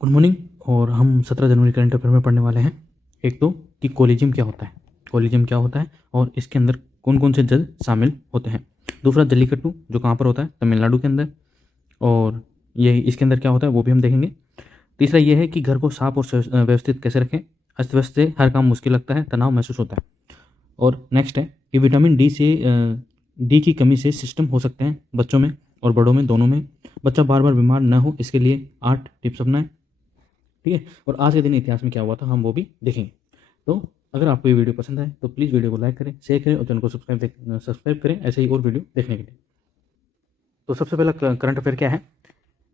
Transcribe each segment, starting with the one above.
Good morning. और हम 17 जनवरी current affair में पढ़ने वाले हैं। एक तो कि कोलिजियम क्या होता है, कोलिजियम क्या होता है और इसके अंदर कौन कौन से जज शामिल होते हैं। दूसरा जल्लीकट्टू जो कहाँ पर होता है, तमिलनाडु के अंदर, और ये इसके अंदर क्या होता है वो भी हम देखेंगे। तीसरा ये है कि घर को साफ और व्यवस्थित कैसे रखें। अस्त व्यस्त से हर काम मुश्किल लगता है, तनाव महसूस होता है। और नेक्स्ट है कि विटामिन डी की कमी से सिस्टम हो सकते हैं बच्चों में और बड़ों में, दोनों में। बच्चा बार बार बीमार न हो इसके लिए 8 टिप्स अपनाएं। ठीक है, और आज के दिन इतिहास में क्या हुआ था हम वो भी देखेंगे। तो अगर आपको ये वीडियो पसंद आए तो प्लीज़ वीडियो को लाइक करें, शेयर करें और चैनल को सब्सक्राइब करें ऐसे ही और वीडियो देखने के लिए। तो सबसे पहला करंट अफेयर क्या है,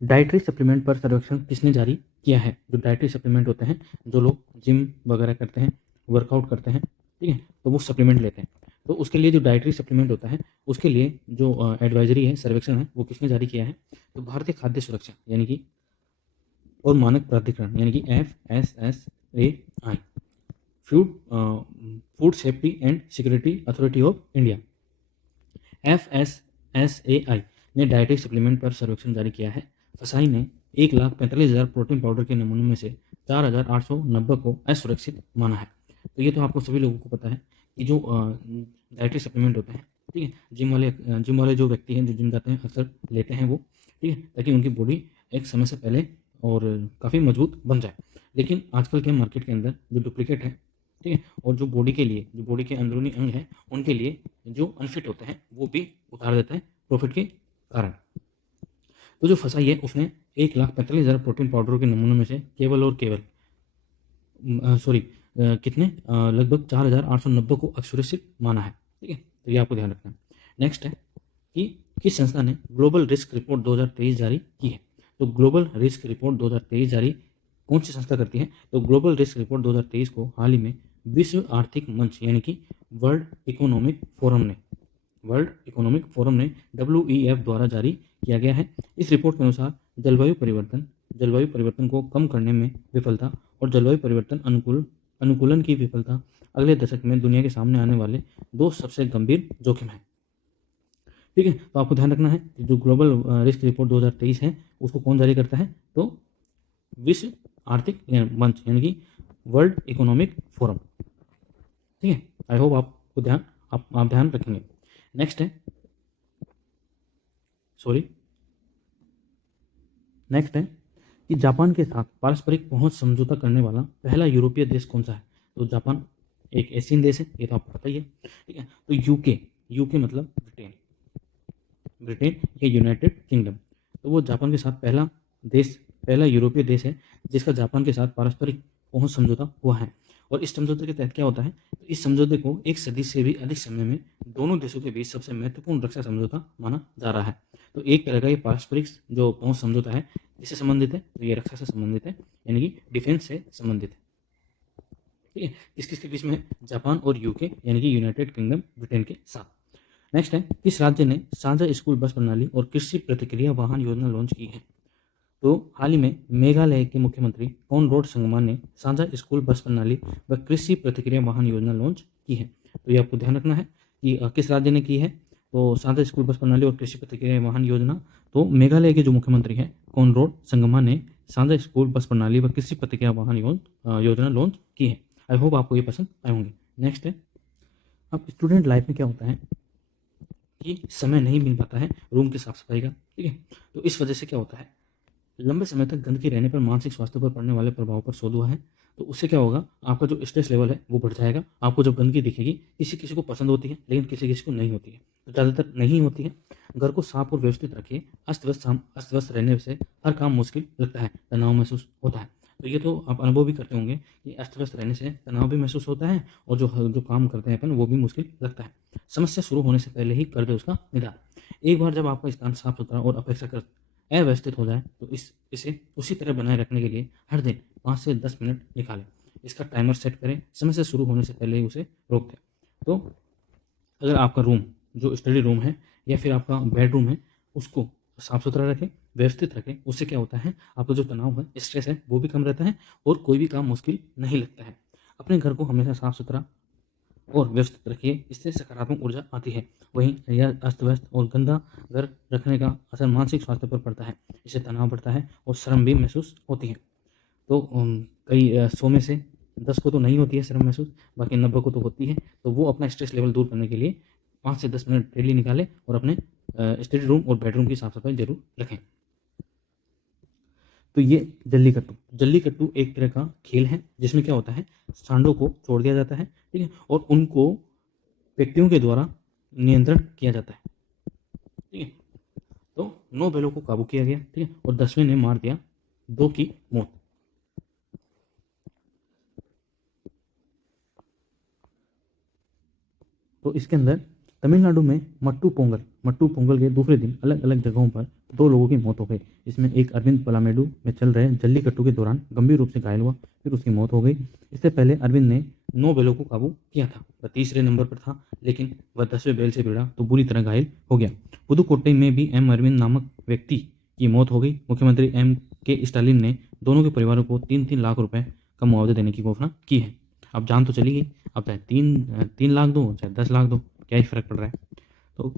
डाइटरी सप्लीमेंट पर सर्वेक्षण किसने जारी किया है। जो डाइटरी सप्लीमेंट होते हैं, जो लोग जिम वगैरह करते हैं, वर्कआउट करते हैं, ठीक है, तो वो सप्लीमेंट लेते हैं। तो उसके लिए जो डाइटरी सप्लीमेंट होता है उसके लिए जो एडवाइजरी है, सर्वेक्षण है, वो किसने जारी किया है। तो भारतीय खाद्य सुरक्षा यानी कि और मानक प्राधिकरण यानी कि FSSAI, food safety and security authority of India, FSSAI ने डाइटरी सप्लीमेंट पर सर्वेक्षण जारी किया है। फसाई ने 1,45,000 प्रोटीन पाउडर के नमूनों में से 4,890 को असुरक्षित माना है। तो ये तो आपको सभी लोगों को पता है कि जो डाइटरी सप्लीमेंट होते हैं, ठीक है, जिम वाले जो व्यक्ति हैं, जो जिम जाते हैं, अक्सर लेते हैं वो, ठीक है, ताकि उनकी बॉडी एक समय से पहले और काफ़ी मजबूत बन जाए। लेकिन आजकल के मार्केट के अंदर जो डुप्लीकेट है, ठीक है, और जो बॉडी के लिए, जो बॉडी के अंदरूनी अंग हैं, उनके लिए जो अनफिट होते हैं वो भी उतार देते हैं प्रॉफिट के कारण। तो जो फसाई है उसने 1,45,000 प्रोटीन पाउडर के नमूनों में से केवल और केवल कितने लगभग 4,890 को असुरक्षित माना है। ठीक है, तो ये आपको ध्यान रखना है। नेक्स्ट है कि किस संस्था ने ग्लोबल रिस्क रिपोर्ट 2023 जारी की है। तो ग्लोबल रिस्क रिपोर्ट 2023 जारी कौन सी संस्था करती है। तो ग्लोबल रिस्क रिपोर्ट 2023 को हाल ही में विश्व आर्थिक मंच यानी कि वर्ल्ड इकोनॉमिक फोरम ने WEF द्वारा जारी किया गया है। इस रिपोर्ट के अनुसार जलवायु परिवर्तन को कम करने में विफलता और जलवायु परिवर्तन अनुकूलन की विफलता अगले दशक में दुनिया के सामने आने वाले 2 सबसे गंभीर जोखिम हैं। ठीक है, तो आपको ध्यान रखना है कि जो ग्लोबल रिस्क रिपोर्ट 2023 है उसको कौन जारी करता है। तो विश्व आर्थिक मंच यानी कि वर्ल्ड इकोनॉमिक फोरम। ठीक है, आई होप आपको आप ध्यान रखेंगे। नेक्स्ट है कि जापान के साथ पारस्परिक पहुंच समझौता करने वाला पहला यूरोपीय देश कौन सा है। तो जापान एक एशियन देश है, ये तो आपको पता ही है। ठीक है, तो यूके मतलब ब्रिटेन या यूनाइटेड किंगडम। तो वो जापान के साथ पहला यूरोपीय देश है जिसका जापान के साथ पारस्परिक पहुंच समझौता हुआ है। और इस समझौते के तहत क्या होता है, तो इस समझौते को एक सदी से भी अधिक समय में दोनों देशों के बीच सबसे महत्वपूर्ण रक्षा समझौता माना जा रहा है। तो एक तरह का ये पारस्परिक जो पहुंच समझौता है इससे संबंधित है, तो ये रक्षा से संबंधित है यानी कि डिफेंस से संबंधित है। ठीक है, किसके बीच में है, जापान और यूके यानी कि यूनाइटेड किंगडम ब्रिटेन के साथ। नेक्स्ट है, किस राज्य ने साझा स्कूल बस प्रणाली और कृषि प्रतिक्रिया वाहन योजना लॉन्च की है। तो हाल ही में मेघालय के मुख्यमंत्री कोनराड संगमा ने साझा स्कूल बस प्रणाली व कृषि प्रतिक्रिया वाहन योजना लॉन्च की है। तो ये आपको ध्यान रखना है कि किस राज्य ने की है। तो साझा स्कूल बस प्रणाली और कृषि प्रतिक्रिया वाहन योजना, तो मेघालय के जो मुख्यमंत्री हैं कोनराड संगमा ने साझा स्कूल बस प्रणाली व कृषि प्रतिक्रिया वाहन योजना लॉन्च की है। आई होप आपको ये पसंद आए होंगे। नेक्स्ट है, अब स्टूडेंट लाइफ में क्या होता है कि समय नहीं मिल पाता है रूम की साफ सफाई का। ठीक है, तो इस वजह से क्या होता है, लंबे समय तक गंदगी रहने पर मानसिक स्वास्थ्य पर पड़ने वाले प्रभाव पर शोध हुआ है। तो उससे क्या होगा, आपका जो स्ट्रेस लेवल है वो बढ़ जाएगा। आपको जब गंदगी दिखेगी, किसी किसी को पसंद होती है लेकिन किसी किसी को नहीं होती है, तो ज़्यादातर नहीं होती है। घर को साफ और व्यवस्थित रखिए। अस्त व्यस्त रहने से हर काम मुश्किल लगता है, तनाव महसूस होता है। तो ये तो आप अनुभव भी करते होंगे कि अस्त व्यस्त रहने से तनाव भी महसूस होता है और जो काम करते हैं अपन वो भी मुश्किल लगता है। समस्या शुरू होने से पहले ही कर दे उसका निदान। एक बार जब आपका स्थान साफ सुथरा और अपेक्षाकृत अव्यवस्थित हो जाए तो इसे उसी तरह बनाए रखने के लिए हर दिन 5 से 10 मिनट निकालें। इसका टाइमर सेट करें, समय से शुरू होने से पहले ही उसे रोक दें। तो अगर आपका रूम जो स्टडी रूम है या फिर आपका बेडरूम है उसको साफ सुथरा रखें, व्यवस्थित रखें। उससे क्या होता है, आपका जो तनाव है, स्ट्रेस है, वो भी कम रहता है और कोई भी काम मुश्किल नहीं लगता है। अपने घर को हमेशा साफ सुथरा और व्यवस्थित रखिए, इससे सकारात्मक ऊर्जा आती है। वहीं यह अस्त व्यस्त और गंदा घर रखने का असर मानसिक स्वास्थ्य पर पड़ता है, इससे तनाव बढ़ता है और शर्म भी महसूस होती है। तो कई 100 में से 10 को तो नहीं होती है शर्म महसूस, बाकी 90 को तो होती है। तो वो अपना स्ट्रेस लेवल दूर करने के लिए 5 से 10 मिनट डेली निकालें और अपने स्टडी रूम और बेडरूम की साफ सफाई जरूर रखें। तो ये जल्लीकट्टू, जल्लीकट्टू एक तरह का खेल है जिसमें क्या होता है, सांडों को छोड़ दिया जाता है, ठीक है, और उनको व्यक्तियों के द्वारा नियंत्रण किया जाता है, ठीक है। तो 9 बैलों को काबू किया गया, ठीक है, और 10वें ने मार दिया 2 की मौत। तो इसके अंदर तमिलनाडु में मट्टू पोंगल के दूसरे दिन अलग अलग जगहों पर 2 लोगों की मौत हो गई। इसमें एक अरविंद पलामेडु में चल रहे जल्लीकट्टू के दौरान गंभीर रूप से घायल हुआ, फिर उसकी मौत हो गई। इससे पहले अरविंद ने 9 बैलों को काबू किया था, वह तीसरे नंबर पर था, लेकिन वह 10वें बैल से भिड़ा तो बुरी तरह घायल हो गया। पुदुकोट्टई में भी एम अरविंद नामक व्यक्ति की मौत हो गई। मुख्यमंत्री एम के स्टालिन ने दोनों के परिवारों को 3-3 लाख रुपए का मुआवजा देने की घोषणा की है। अब जान तो चली गई, अब चाहे 3 लाख दो चाहे 10 लाख दो, क्या ही फर्क पड़ रहा है। तो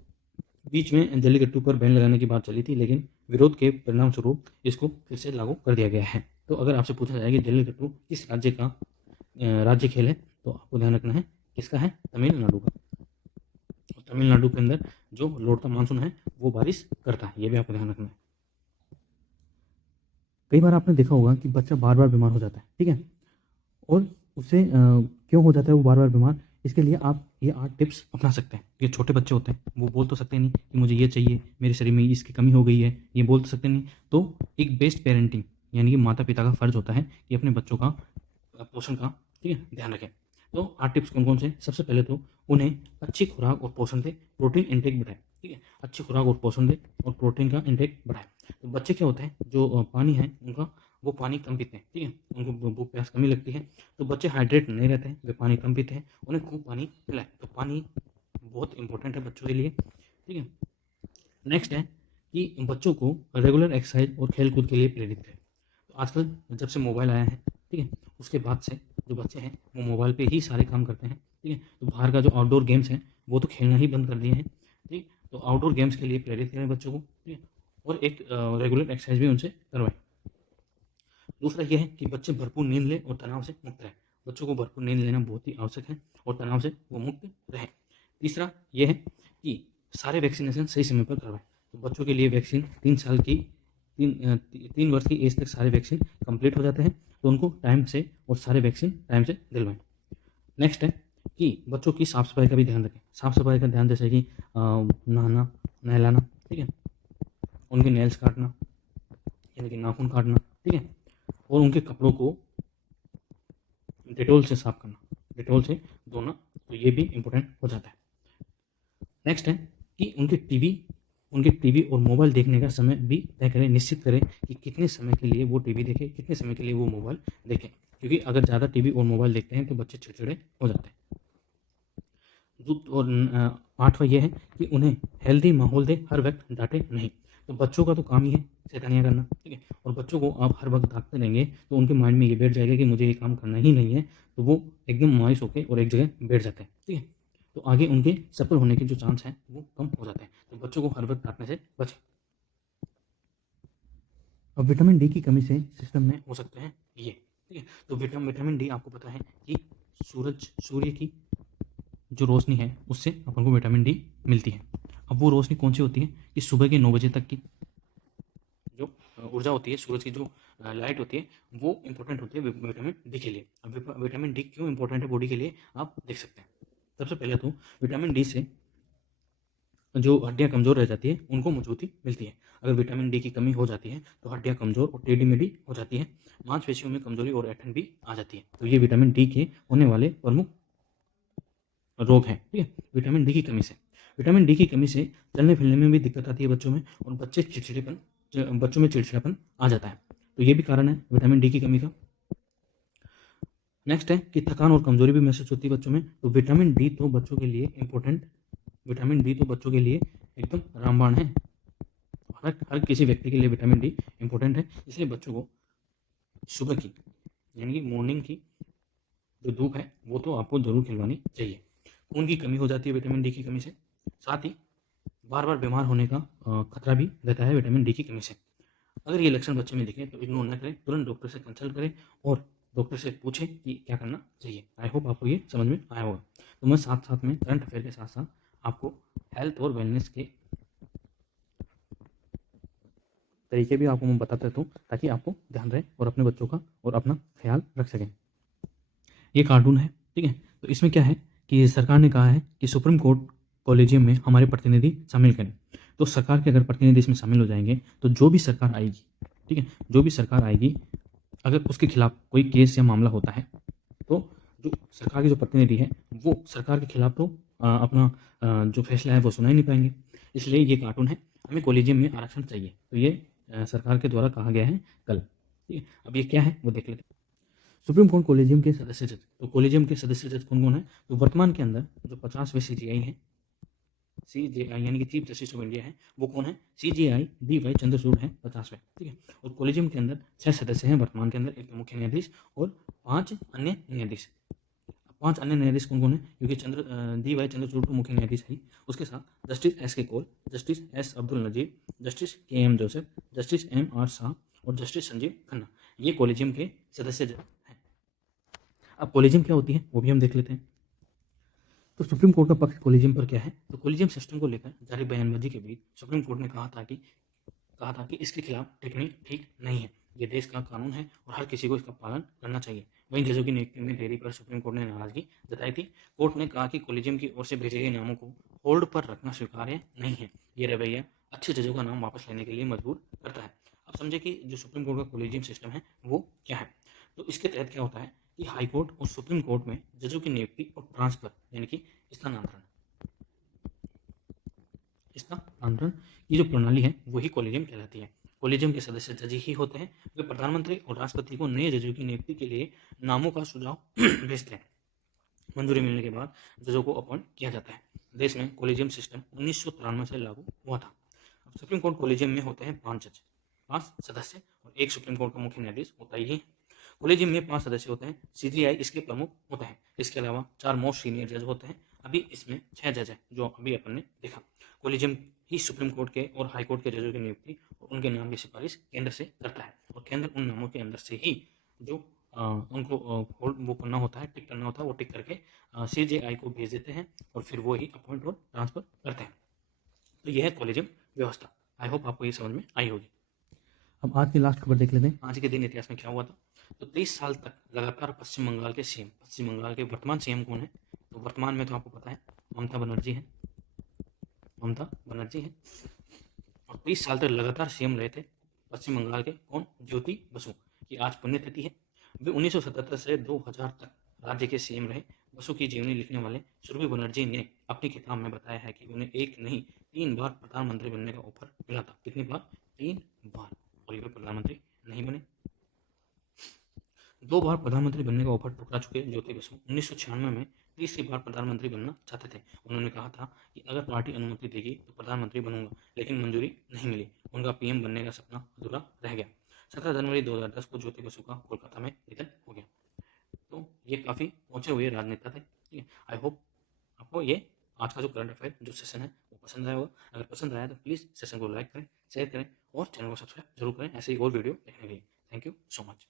बीच में जल्लीकट्टू पर बैन लगाने की बात चली थी, लेकिन विरोध के परिणाम स्वरूप इसको फिर से लागू कर दिया गया है। तो अगर आपसे पूछा जाए कि जल्लीकट्टू किस राज्य का राज्य खेल है, तो आपको ध्यान रखना है किसका है, तमिलनाडु का। और तमिलनाडु के अंदर जो लौटता मानसून है वो बारिश करता है, ये भी आपको ध्यान रखना है। कई बार आपने देखा होगा कि बच्चा बार बार बीमार हो जाता है, ठीक है, और उससे क्यों हो जाता है वो बार बार बीमार, इसके लिए आप ये 8 टिप्स अपना सकते हैं। ये छोटे बच्चे होते हैं, वो बोल तो सकते नहीं कि मुझे ये चाहिए, मेरे शरीर में इसकी कमी हो गई है, ये बोल तो सकते नहीं। तो एक बेस्ट पेरेंटिंग यानी कि माता पिता का फर्ज होता है कि अपने बच्चों का पोषण का, ठीक है, ध्यान रखें। तो 8 टिप्स कौन कौन से, सबसे पहले तो उन्हें अच्छी खुराक और पोषण दे, प्रोटीन इंटेक बढ़ाए, ठीक है, अच्छी खुराक और पोषण दे और प्रोटीन का इंटेक बढ़ाए। तो बच्चे क्या होते हैं, जो पानी है उनका, वो पानी कम पीते हैं, ठीक है, उनको भूख प्यास कमी लगती है, तो बच्चे हाइड्रेट नहीं रहते हैं, वे पानी कम पीते हैं, उन्हें खूब पानी पिलाएं। तो पानी बहुत इंपॉर्टेंट है बच्चों के लिए, ठीक है। नेक्स्ट है कि बच्चों को रेगुलर एक्सरसाइज और खेल कूद के लिए प्रेरित करें। तो आजकल जब से मोबाइल आया है, ठीक है, उसके बाद से जो बच्चे हैं वो मोबाइल पे ही सारे काम करते हैं, ठीक है। तो बाहर का जो आउटडोर गेम्स हैं वो तो खेलना ही बंद कर दिए हैं, ठीक। तो आउटडोर गेम्स के लिए प्रेरित करें बच्चों को, ठीक है, और एक रेगुलर एक्सरसाइज भी उनसे करवाएं। दूसरा यह है कि बच्चे भरपूर नींद लें और तनाव से मुक्त रहें। बच्चों को भरपूर नींद लेना बहुत ही आवश्यक है और तनाव से वो मुक्त रहें। तीसरा यह है कि सारे वैक्सीनेशन सही समय पर करवाएं। तो बच्चों के लिए वैक्सीन 3 साल की 3 वर्ष की एज तक सारे वैक्सीन कंप्लीट हो जाते हैं, तो उनको टाइम से और सारे वैक्सीन टाइम से दिलवाएं। नेक्स्ट है कि बच्चों की साफ़ सफाई का भी ध्यान रखें। साफ़ सफाई का ध्यान जैसे कि नहाना, नहलाना, ठीक है, उनके नेल्स काटना यानी कि नाखून काटना, ठीक है, और उनके कपड़ों को डेटोल से साफ करना, डेटोल से धोना, तो ये भी इम्पोर्टेंट हो जाता है। नेक्स्ट है कि उनके टीवी और मोबाइल देखने का समय भी तय करें, निश्चित करें कि कितने समय के लिए वो टीवी देखें, कितने समय के लिए वो मोबाइल देखें, क्योंकि अगर ज़्यादा टीवी और मोबाइल देखते हैं तो बच्चे चिड़चिड़े हो जाते हैं। और 8वां ये है कि उन्हें हेल्दी माहौल दे, हर वक्त डांटे नहीं। तो बच्चों का तो काम ही है शैतानियाँ करना, ठीक है, और बच्चों को आप हर वक्त डांटते रहेंगे तो उनके माइंड में ये बैठ जाएगा कि मुझे ये काम करना ही नहीं है, तो वो एकदम मायूस होकर और एक जगह बैठ जाते हैं, ठीक है। तो आगे उनके सफल होने के जो चांस हैं वो कम हो जाते हैं। तो बच्चों को हर वक्त डांटने से बचें। अब विटामिन डी की कमी से सिस्टम में हो सकते हैं ये, ठीक है। तो विटामिन डी आपको पता है कि सूर्य की जो रोशनी है उससे अपन को विटामिन डी मिलती है। अब वो रोशनी कौन सी होती है कि सुबह के 9 बजे तक की जो ऊर्जा होती है, सूरज की जो लाइट होती है, वो इंपॉर्टेंट होती है विटामिन डी के लिए। अब विटामिन डी क्यों इंपॉर्टेंट है बॉडी के लिए, आप देख सकते हैं। सबसे पहले तो विटामिन डी से जो हड्डियाँ कमज़ोर रह जाती है उनको मजबूती मिलती है। अगर विटामिन डी की कमी हो जाती है तो हड्डियाँ कमज़ोर और टेढ़ी मेढ़ी हो जाती है, मांसपेशियों में कमजोरी और ऐंठन भी आ जाती है। तो ये विटामिन डी के होने वाले प्रमुख रोग हैं, ठीक है, विटामिन डी की कमी से। विटामिन डी की कमी से चलने फिरने में भी दिक्कत आती है बच्चों में, और बच्चों में चिड़चिड़ापन आ जाता है। तो ये भी कारण है विटामिन डी की कमी का। नेक्स्ट है कि थकान और कमजोरी भी महसूस होती है बच्चों में। तो विटामिन डी तो बच्चों के लिए इंपॉर्टेंट, विटामिन डी तो बच्चों के लिए एकदम रामबाण है। हर किसी व्यक्ति के लिए विटामिन डी इंपॉर्टेंट है, इसलिए बच्चों को सुबह की यानी कि मॉर्निंग की जो धूप है वो तो आपको जरूर खिलवानी चाहिए। खून की कमी हो जाती है विटामिन डी की कमी से, साथ ही बार बार बीमार होने का खतरा भी रहता है विटामिन डी की कमी से। अगर ये लक्षण बच्चे में दिखे तो इग्नोर न करें, तुरंत डॉक्टर से कंसल्ट करें और डॉक्टर से पूछें कि क्या करना चाहिए। आई होप आपको ये समझ में आया होगा। तो मैं साथ साथ में करंट अफेयर के साथ साथ आपको हेल्थ और वेलनेस के तरीके भी आपको मैं बताता रहता हूँ, ताकि आपको ध्यान रहे और अपने बच्चों का और अपना ख्याल रख सकें। ये कार्टून है, ठीक है। तो इसमें क्या है कि सरकार ने कहा है कि सुप्रीम कोर्ट कॉलेजियम में हमारे प्रतिनिधि शामिल करें। तो सरकार के अगर प्रतिनिधि इसमें शामिल हो जाएंगे तो जो भी सरकार आएगी, ठीक है, जो भी सरकार आएगी, अगर उसके खिलाफ कोई केस या मामला होता है तो जो सरकार के जो प्रतिनिधि है वो सरकार के खिलाफ तो अपना जो फैसला है वो सुना ही नहीं पाएंगे। इसलिए ये कार्टून है, हमें कॉलेजियम में आरक्षण चाहिए। तो ये सरकार के द्वारा कहा गया है कल, ठीक है। अब ये क्या है वो देख लेते हैं। सुप्रीम कोर्ट कॉलेजियम के सदस्य जज। तो कॉलेजियम के सदस्य जज कौन कौन है? तो वर्तमान के अंदर जो 50वें CJI है, CJI यानी कि चीफ जस्टिस ऑफ इंडिया है, वो कौन है? CJI DY चंद्रचूड़ है 50वें, ठीक है। और कॉलेजियम के अंदर 6 सदस्य हैं वर्तमान के अंदर, एक तो मुख्य न्यायाधीश और 5 अन्य न्यायाधीश। 5 अन्य न्यायाधीश कौन कौन है? क्योंकि DY चंद्रचूड़ तो मुख्य न्यायाधीश है, उसके साथ justice SK Kaul, justice S Abdul Nazeer, justice KM Joseph, justice MR Shah और जस्टिस संजीव खन्ना। ये कॉलेजियम के सदस्य हैं। अब कॉलेजियम क्या होती है वो भी हम देख लेते हैं। तो सुप्रीम कोर्ट का पक्ष कॉलेजियम पर क्या है? तो कॉलेजियम सिस्टम को लेकर जारी बयानबाजी के बीच सुप्रीम कोर्ट ने कहा था कि इसके खिलाफ टिप्पणी ठीक नहीं है। ये देश का कानून है और हर किसी को इसका पालन करना चाहिए। वहीं जजों की नियुक्ति में देरी पर सुप्रीम कोर्ट ने नाराजगी जताई थी। कोर्ट ने कहा कि कॉलेजियम की ओर से भेजे गए नामों को होल्ड पर रखना स्वीकार्य नहीं है। ये रवैया अच्छे जजों का नाम वापस लेने के लिए मजबूर करता है। अब समझे कि जो सुप्रीम कोर्ट का कॉलेजियम सिस्टम है वो क्या है। तो इसके तहत क्या होता है कि हाई कोर्ट और सुप्रीम कोर्ट में जजों की नियुक्ति और ट्रांसफर यानी कि स्थानांतरण की जो प्रणाली है वही कॉलेजियम कहलाती है। कॉलेजियम के सदस्य जज ही होते हैं। वे प्रधानमंत्री और राष्ट्रपति को नए जजों की नियुक्ति के लिए नामों का सुझाव भेजते हैं। मंजूरी मिलने के बाद जजों को अपॉइंट किया जाता है। देश में कॉलेजियम सिस्टम 1993 से लागू हुआ था। अब सुप्रीम कोर्ट कॉलेजियम में होते हैं 5 जज, 5 सदस्य और एक सुप्रीम कोर्ट का मुख्य न्यायाधीश होता ही है। कॉलेजियम में 5 सदस्य होते हैं। CJI इसके प्रमुख होते हैं। इसके अलावा 4 मोस्ट सीनियर जज होते हैं। अभी इसमें 6 जज हैं जो अभी अपन ने देखा। कॉलेजियम ही सुप्रीम कोर्ट के और हाई कोर्ट के जजों की नियुक्ति और उनके नाम की सिफारिश केंद्र से करता है और केंद्र उन नामों के अंदर से ही जो उनको वो करना होता है, टिक करना होता है, वो टिक करके CJI को भेज देते हैं और फिर वो ही अपॉइंट और ट्रांसफर करते हैं। तो यह है कॉलेजियम व्यवस्था। आई होप आपको ये समझ में आई होगी। अब आज की लास्ट खबर देख लेते हैं। आज के दिन इतिहास में क्या हुआ था। तो 23 साल तक लगातार पश्चिम बंगाल के वर्तमान CM कौन है? तो वर्तमान में तो आपको पता है ममता बनर्जी है। और 23 साल तक लगातार CM रहे थे पश्चिम बंगाल के कौन? ज्योति बसु की आज पुण्यतिथि है। वे 1977 से 2000 तक राज्य के CM रहे। बसु की जीवनी लिखने वाले सुरभि बनर्जी ने अपनी किताब में बताया है कि उन्हें एक नहीं 3 बार प्रधानमंत्री बनने का ऑफर मिला था। कितनी बार? 3 बार। और ये प्रधानमंत्री नहीं बने। 2 बार प्रधानमंत्री बनने का ऑफर ठुकरा चुके ज्योति बसु 1996 में तीसरी बार प्रधानमंत्री बनना चाहते थे। उन्होंने कहा था कि अगर पार्टी अनुमति देगी तो प्रधानमंत्री बनूंगा, लेकिन मंजूरी नहीं मिली। उनका PM बनने का सपना अधूरा रह गया। 17 जनवरी 2010 को ज्योति बसु का कोलकाता में निधन हो गया। तो ये काफ़ी पहुंचे हुए राजनेता थे, ठीक है। आई होप आपको ये आज का जो करंट अफेयर जो सेशन है वो पसंद आया होगा। अगर पसंद आया तो प्लीज़ सेशन को लाइक करें, शेयर करें और चैनल को सब्सक्राइब जरूर करें ऐसे ही और वीडियो देखने के लिए। Thank you so much.